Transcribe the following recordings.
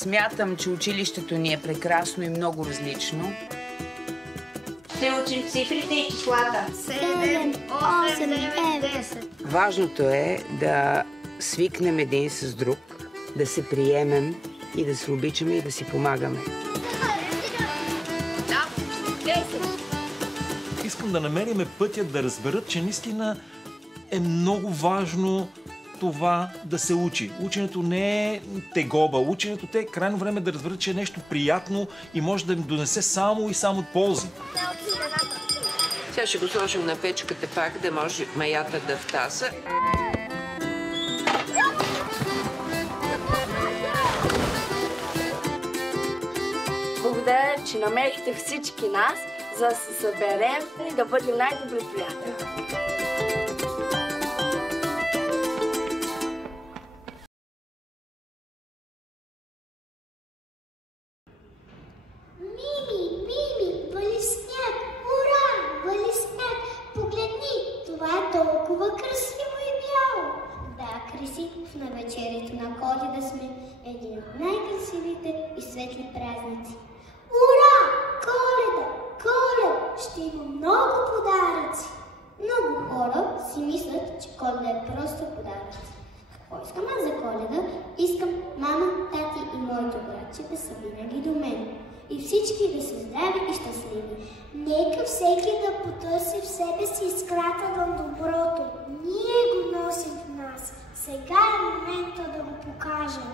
смятам, че училището ни е прекрасно и много различно. Ще учим цифрите и числата. 7, 8, 9, 10. Важното е да свикнем един с друг, да се приемем и да се обичаме и да си помагаме. Искам да намерим пътя да разберат, че наистина е много важно това да се учи. Ученето не е тегоба. Ученето те е крайно време да разберат, че е нещо приятно и може да им донесе само и само ползи. Сега ще го сложим на печката пак, да може маята да втаса. Благодаря, че намерихте всички нас, за да се съберем и да бъдем най-добри приятели. Мими, вали сняг! Ура! Вали сняг! Погледни! Това е толкова красиво и бяло! Да, Криси, в навечерието на Коледа сме един от най-красивите и светли празници. Ура! Коледа! Коледа! Ще има много подаръци! Много хора си мислят, че Коледа е просто подаръци. Какво искам аз за Коледа? Искам мама, тати и моето братче да са винаги до мен. И всички да са здрави и щастливи. Нека всеки да потърси в себе си искрата на доброто. Ние го носим в нас. Сега е момента да го покажем.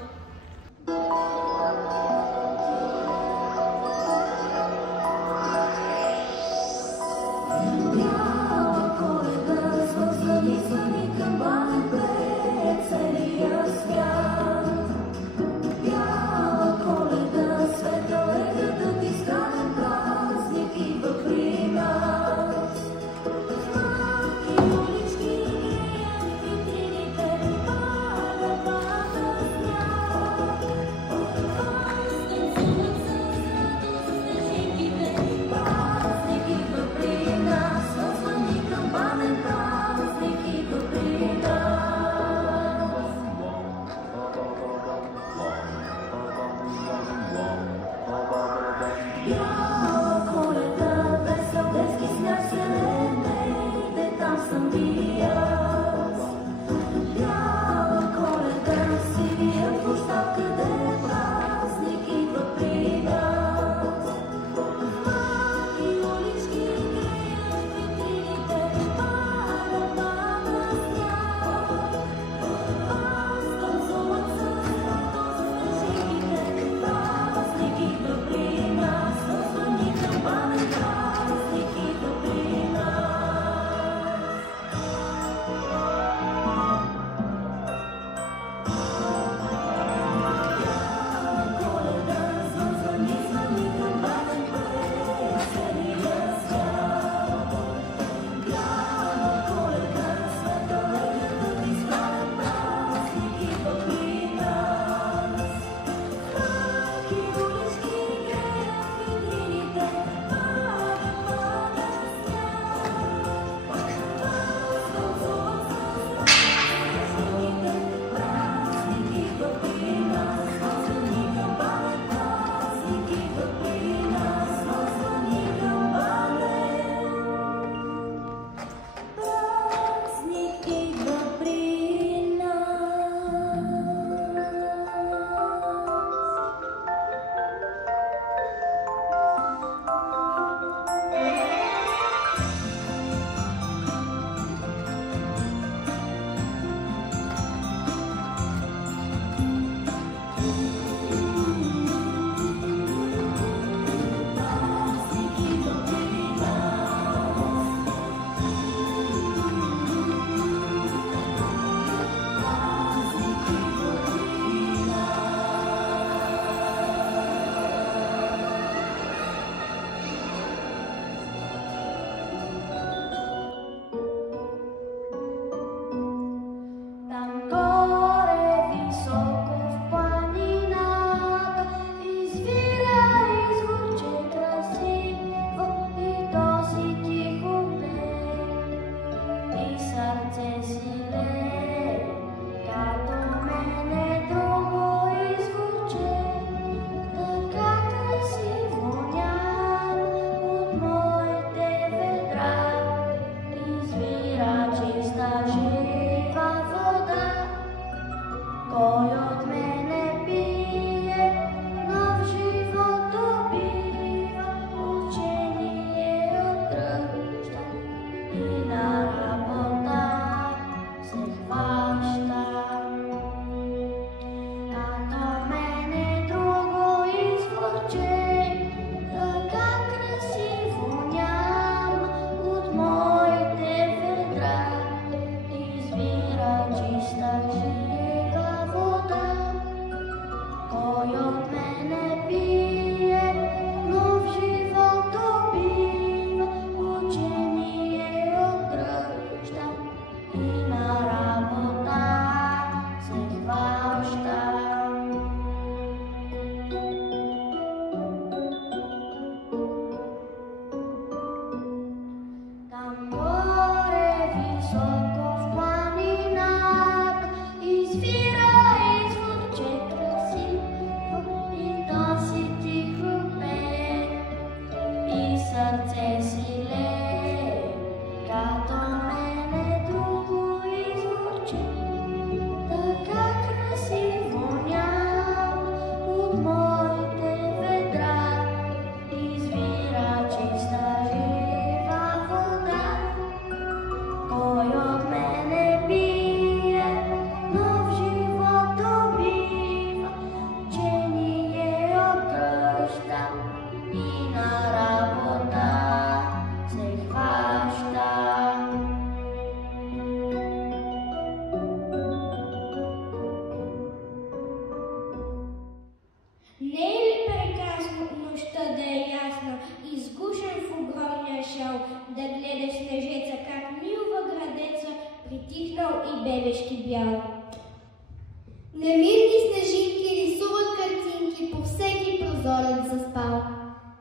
Немирни снежинки рисуват картинки по всеки прозорец заспал.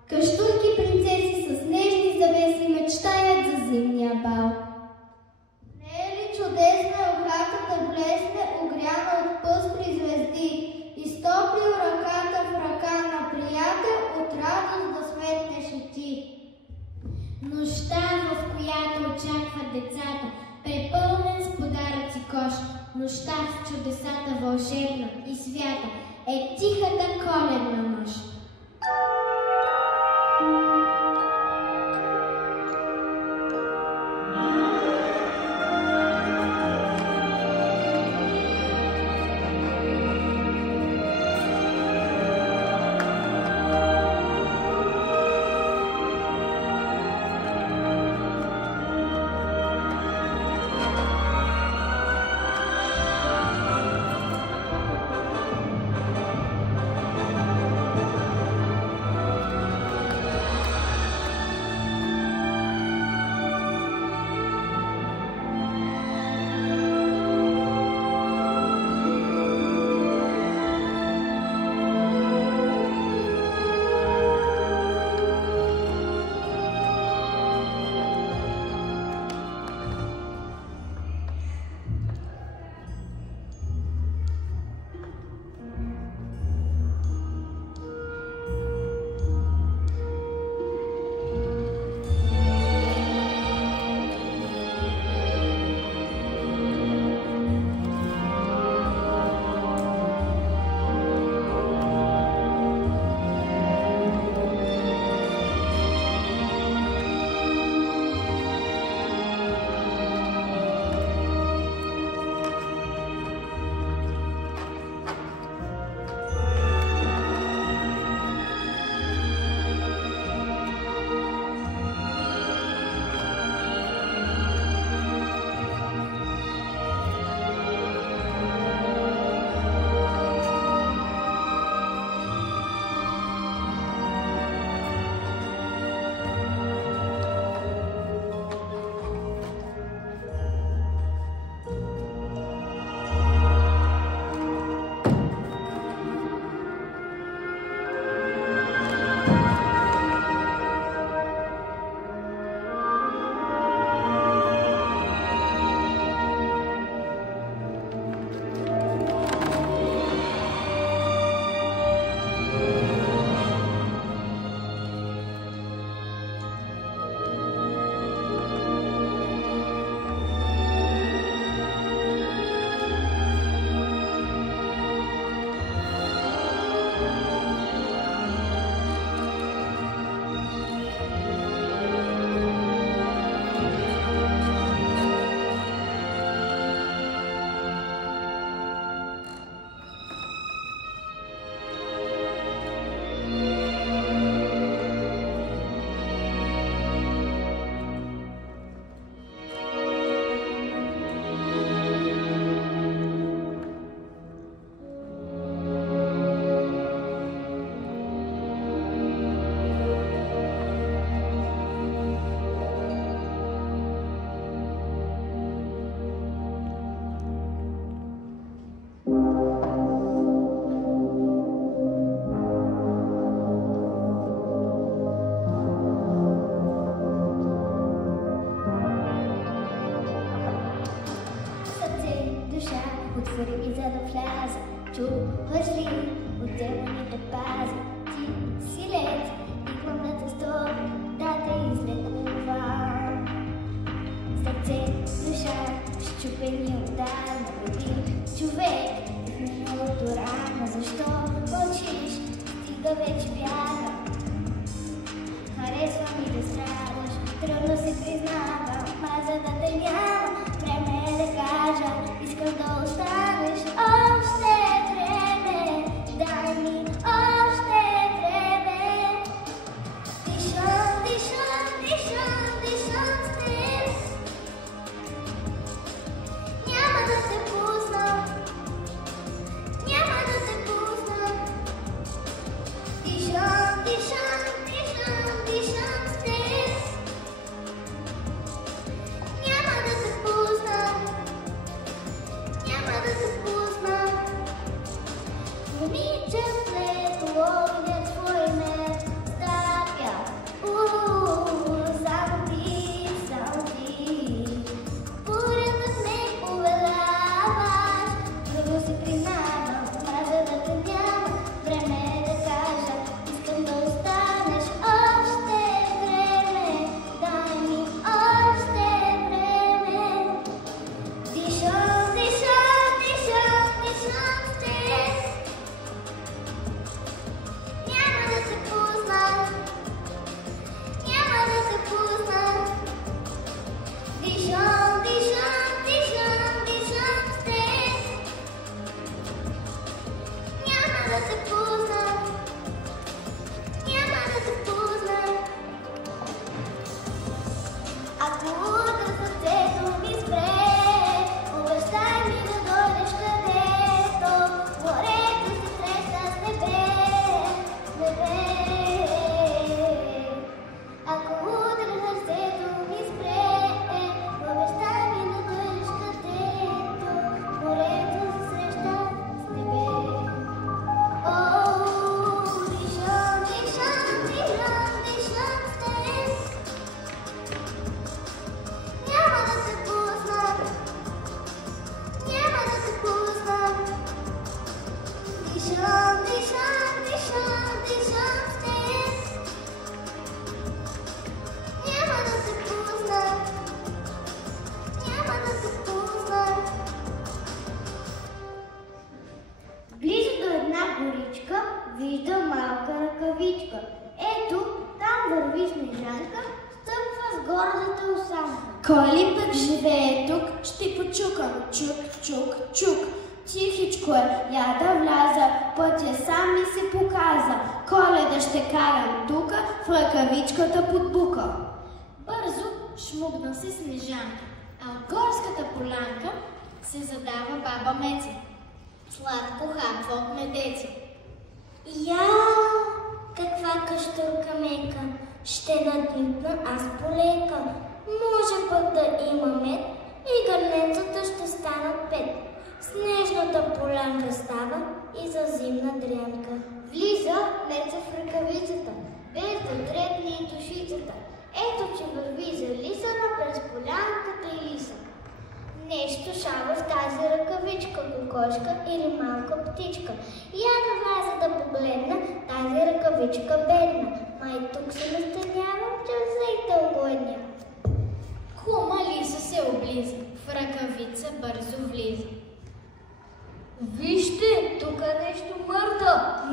Каштурки принцеси с нежни завеси мечтаят за зимния бал. Не е ли чудесно ръката да блесне, огряна от пъстри звезди, изтоплил ръката в ръка на приятел, от радост да светнеш и ти. Нощта, в която очакват децата, препълнен с подаръци кош, нощта с чудесата вълшебна и свята, е тихата коледна нощ. отвори ми, за да вляза. Чуваш ли от демоните пази? Ти си лед и хладната стори, да те излекувам. Сърце, душа, щупени отдавна, един човек в миналото рана. Защо мълчиш? Стига вече бягам. Харесва ми да страдаш, трудно се признавам, а за да те няма, време е да кажа, искам да останеш още време, дай ми още време. Дишам, дишам, дишам, дишам с теб, няма да те пусна, няма да те пусна. Дишам, дишам, дишам, дишам с теб, няма да те пусна, няма да те пусна. Момиче след огнят свой ме стапя, само ти, само ти. Порядът ме повеляваш, трудно си признавам, мразя да те няма, време е да кажа, искам да останеш още време, дай ми още време. Дишам, дишам, дишам, дишам с теб, няма да те пусна, няма да те пусна. Дишам, дишам, дишам, дишам с теб, няма да те пусна, няма да те пусна. Ако утре сърцето ми спре, обещай ми да дойдеш където морето се среща с небе, небе. Ако утре сърцето ми спре, обещай ми да дойдеш където морето се среща с небе. Дишам, дишам, дишам, дишам с теб, няма да те пусна, няма да те пусна. Дишам, дишам, дишам, дишам с теб, няма да те пусна, няма да те пусна. Близо до една горичка вижда малка ръкавичка. Ето, там върви Снежанка, стъпва с гордата осанка. Кой ли пък живее тук, ще почукам. Чук, чук, чук. Тихичко е, я да вляза, пътя сам ми се показа. Коледа ще карам тука, в ръкавичката под бука. Бързо шмугна се Снежанка, а от горската полянка се задава баба Меца. Сладко хапва от медеца. Я, каква каштурка мека, ще надникна аз полека. Може пък да има мед и гърнецата ще станат 5. Снежната полянка става и за зимна дрянка. Влиза Меца в ръкавицата, без да дрепне и душицата. Ето, че върви залисана през полянката и лиса. Нещо шава в тази ръкавичка, кокошка или малка птичка. Я да вляза да погледна тази ръкавичка бедна. Май тук се настанявам, че взейте огладня. Кума лиса се облиза, в ръкавица бързо влиза. Вижте, тук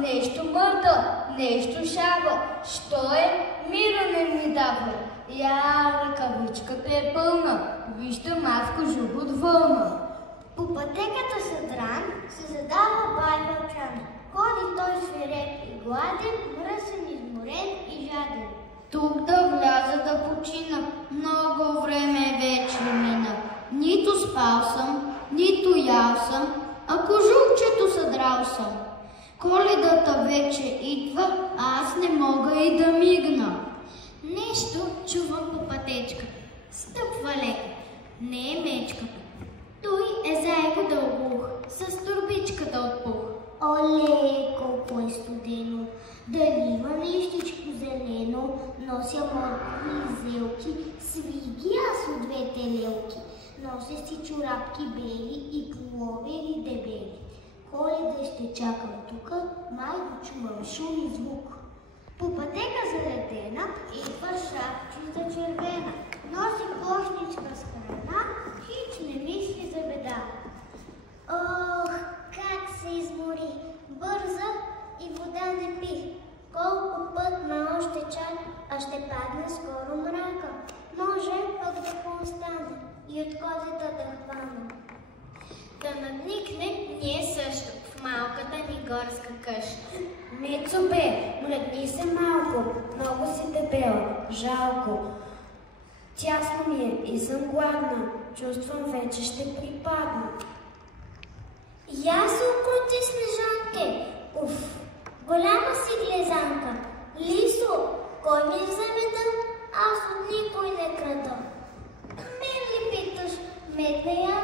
нещо мърда, нещо шава. Що е? Мира не ми дава. Я, ръкавичката е пълна, виждам аз кожух от вълна. По пътеката съдран се задава бай Вълчан. Ходи той свиреп и гладен, мръсен, изморен и жаден. Тук да вляза да почина, много време вече мина. Нито спал съм, нито ял съм, а кожухчето съдрал съм. Коледата вече идва, аз не мога и да мигна. Нещо чувам по пътечката. Стъпва леко. Не е мечката. Той е заеко дълбух, с турбичката от пух. Оле, колко е студено. Дали има нещичко зелено, нося моркови и зелки, свиги аз от двете лелки. Нося си чорапки бели и половери дебели. Коледа ще чакам тука, май да чувам шум и звук. По пътека заледена идва шапчица червена. Носи кошничка с храна, хич не мисли за беда. Ох, как се измори! Бърза и вода не пи. Колко път ме още чак, а ще падне скоро мрака. Може пък да поостане и от козата да хвана. Да надникне ние също в малката ни горска къща. Мецо бе, млъдни се малко, много си дебела, жалко. Тясно ми е и съм гладна, чувствам вече ще припадна. Я се укрути снежанке, уф, голяма си глезанка. Лисо, кой ми вземе да? Аз от никой не крада. Мен ли питаш? Медна я,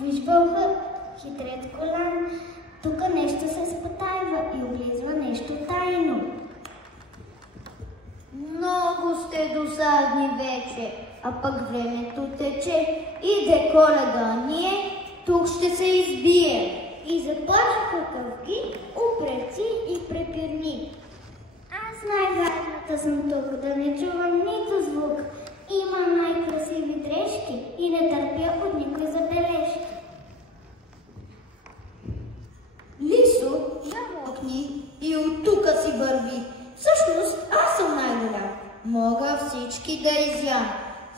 виж бълха, хитрет колан. Тука нещо се спътайва и облизва нещо тайно. Много сте досадни вече, а пък времето тече. Иде Коледа, ние тук ще се избием. И започва кукавки, упреци и препирни. Аз най-важната съм тук, да не чувам нито звук. Имам най-красиви дрежки и не търпя от никой забележки. Лисо, замокни и от тука си върви. Всъщност, аз съм най-голям. Мога всички да изям.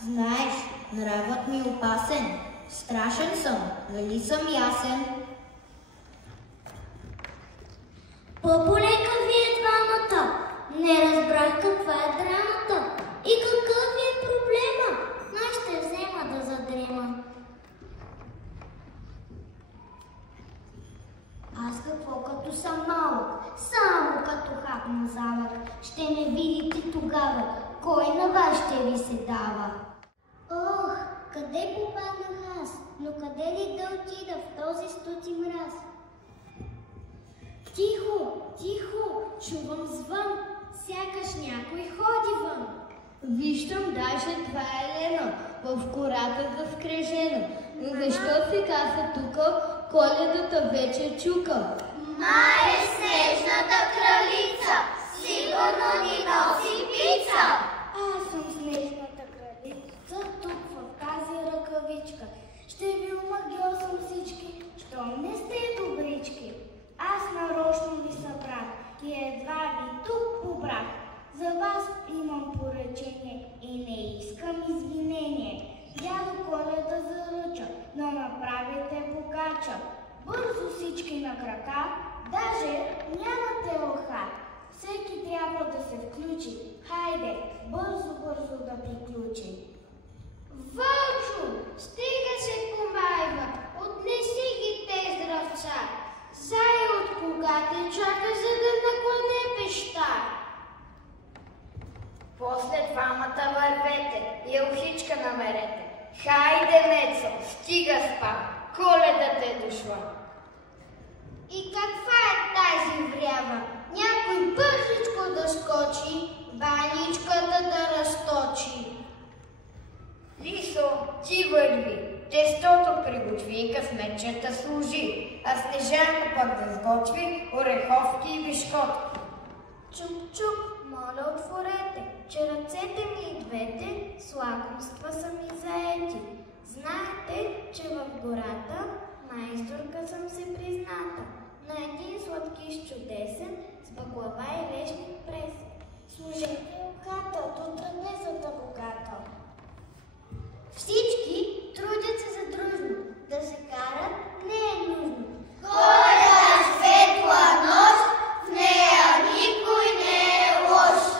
Знаеш, нравът ми е опасен. Страшен съм, нали съм ясен? По-полека вие двамата. Не разбрах каква е драмата. И какъв ви е проблема? Аз ще взема да задрема. Аз какво като съм малък, само като хапна залък. Ще ме видите тогава, кой на вас ще ви се дава. Ох, къде попаднах аз? Но къде ли да отида в този студ и мраз? Тихо, тихо, чувам звън, сякаш някой ходи вън. Виждам, даже това е Лена, в кората вкрежена. Защо си каза тука, Коледата вече чука? Май е снежната кралица, сигурно ни носи пица. Аз съм снежната кралица, тук в тази ръкавичка. Ще ви омагьосам всички, щом не сте добрички. Аз нарочно ви събрах и едва ви тук побрах. За вас имам поръчение и не искам извинение. Дядо Коледа заръча да направите богача. Бързо всички на крака, даже нямате лоха. Всеки трябва да се включи. Хайде, бързо да приключи. Вълчо, стига се помайва, отнеси ги те здравца. Зая от кога те чака, за да накладе пеща? После двамата вървете и охичка намерете. Хайде, Мецо, стига спа, Коледата е дошла. И каква е тази врява? Някой бързичко да скочи, баничката да разточи. Лисо, ти върви, тестото приготви и късметчета служи, а Снежанка пък да сготви ореховки и бишкотки. Чук-чук, моля отворете, че ръцете ми и двете с лакомства са ми заети. Знаете, че в гората майсторка съм се призната на един сладкиш чудесен с баклава и лешник пресен. Служете оката, утре днесата богата. Всички трудят се задружно, да се карат не е нужно. Коледа светла нощ, в нея никой не е лош.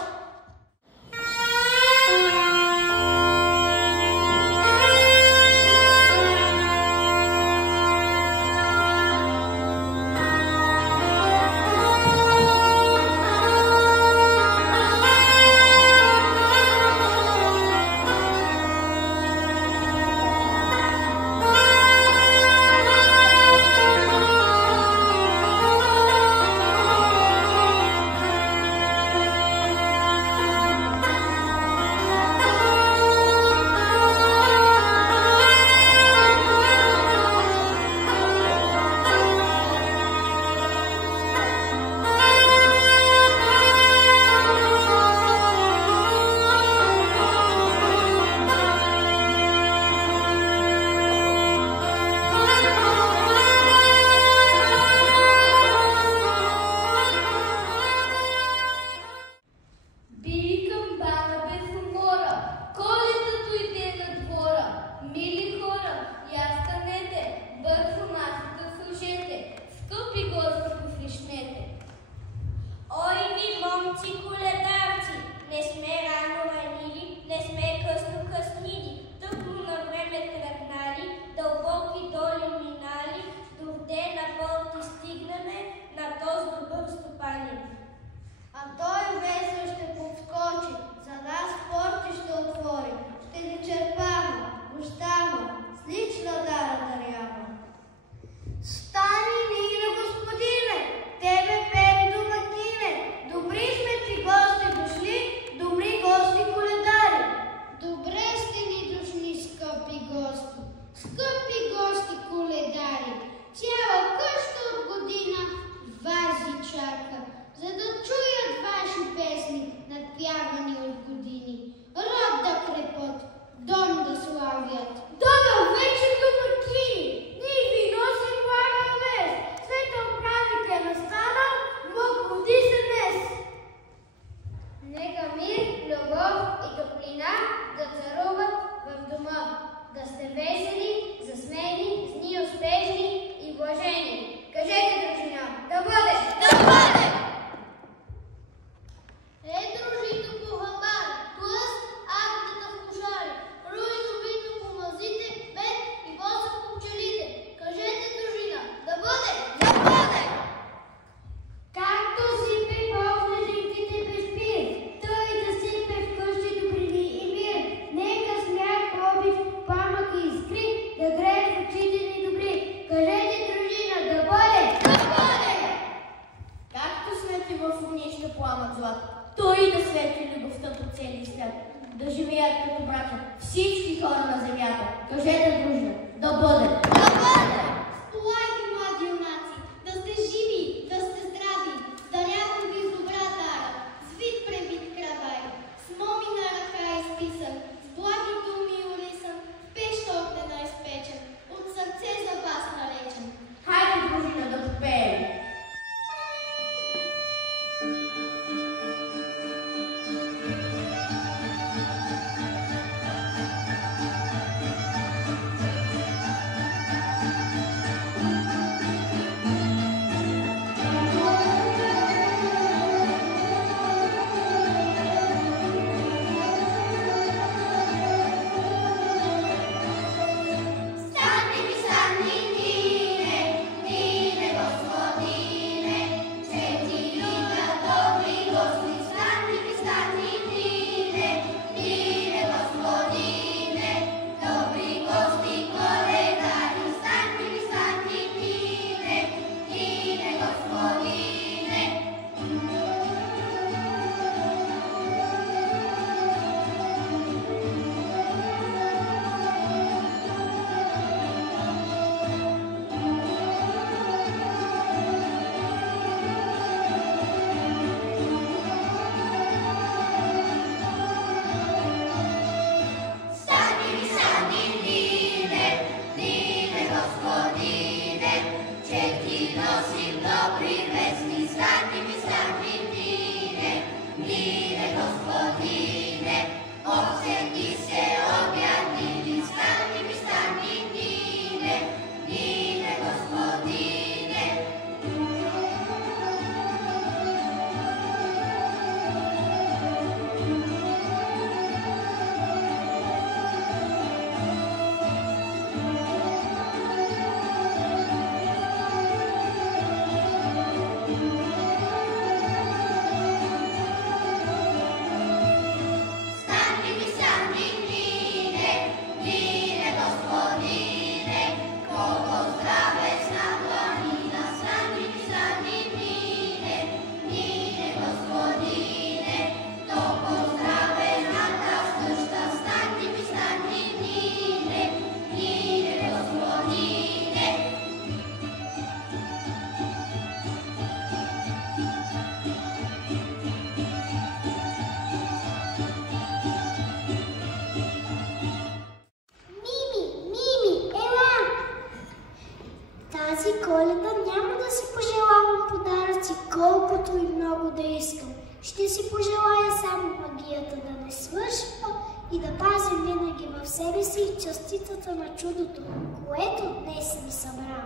Тази Коледа няма да си пожелавам подаръци, колкото и много да искам. Ще си пожелая само магията да не свършва и да пазим винаги в себе си частицата на чудото, което днес ми събра.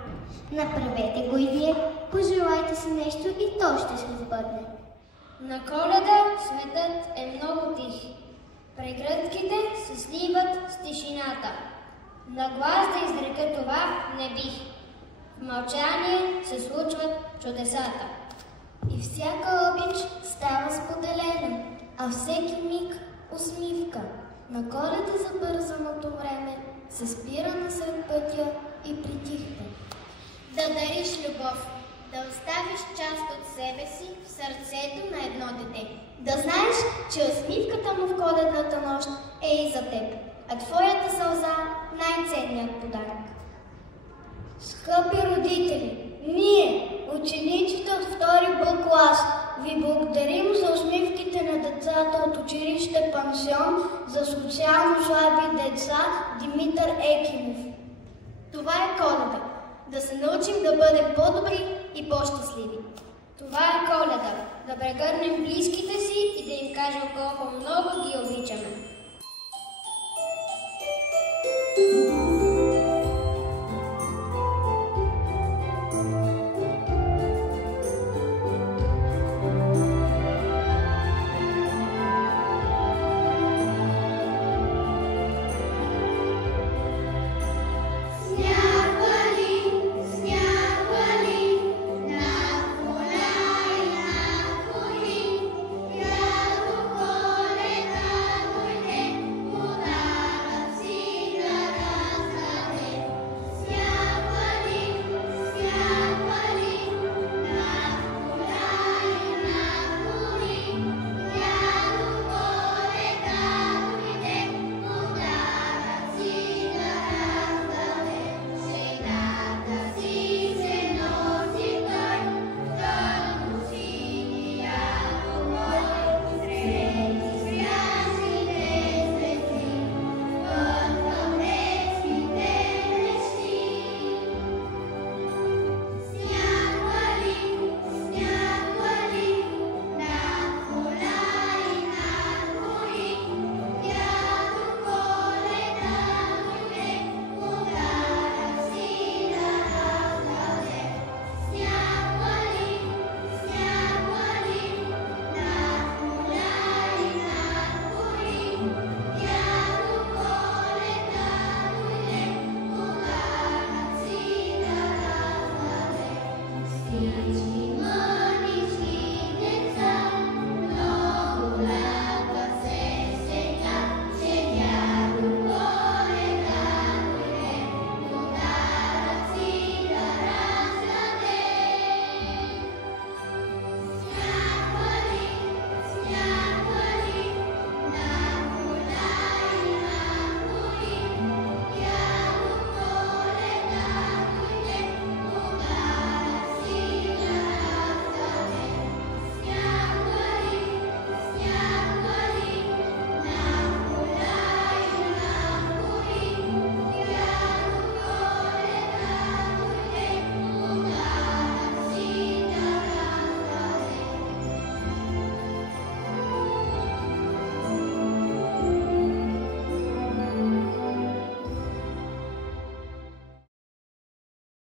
Направете го и вие, пожелайте си нещо и то ще се сбъдне. На Коледа светът е много тих. Прегръдките се сливат с тишината. На глас да изрека това не бих. В мълчание се случват чудесата. И всяка обич става споделена, а всеки миг усмивка. На Коледа за бързаното време се спира насред пътя и притихва. Да дариш любов, да оставиш част от себе си в сърцето на едно дете. Да знаеш, че усмивката му в коледната нощ е и за теб, а твоята сълза най-ценният подарък. Скъпи родители, ние, учениците от 2 Б клас, ви благодарим за усмивките на децата от училище Пансион за социално слаби деца Димитър Екимов. Това е Коледа. Да се научим да бъдем по-добри и по-щастливи. Това е Коледа. Да прегърнем близките си и да им кажем колко много ги обичаме.